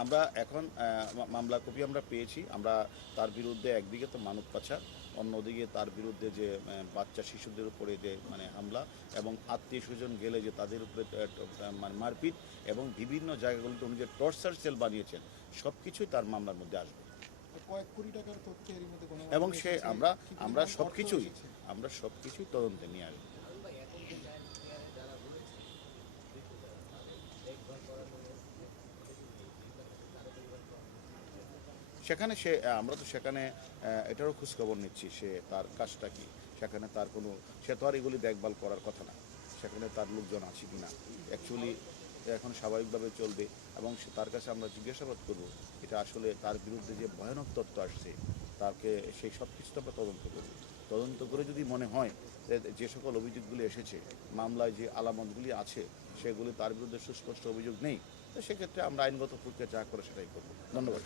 আমরা এখন মামলা কপি আমরা পেয়েছি। আমরা তার বিরুদ্ধে একদিকে তো মানব পাচার, অন্যদিকে তার বিরুদ্ধে যে বাচ্চা শিশুদের উপরে যে হামলা এবং আত্মীয় স্বজন গেলে যে তাদের উপরে মারপিট এবং বিভিন্ন জায়গাগুলিতে উনি যে টর্চার সেল বানিয়েছেন সব কিছুই তার মামলার মধ্যে আসবে। কয়েক কোটি টাকার তথ্য এর মধ্যে এবং সে আমরা সবকিছুই তদন্তে নিয়ে আসবো। সেখানে আমরা তো সেখানে এটারও খোঁজখবর নিচ্ছি, সে তার কাজটা কি, সেখানে তার কোনো, সে তো আর এগুলি দেখভাল করার কথা না, সেখানে তার লোকজন আছে কি না, অ্যাকচুয়ালি এখন স্বাভাবিকভাবে চলবে এবং তার কাছে আমরা জিজ্ঞাসাবাদ করব এটা আসলে তার বিরুদ্ধে যে ভয়ানক তথ্য আসছে তাকে সেই সব কিছুটা আমরা তদন্ত করে যদি মনে হয় যে সকল অভিযোগগুলি এসেছে, মামলায় যে আলামতগুলি আছে সেগুলি তার বিরুদ্ধে সুস্পষ্ট অভিযোগ নেই, তো সেক্ষেত্রে আমরা আইনগত প্রক্রিয়া যা করে সেটাই করব। ধন্যবাদ।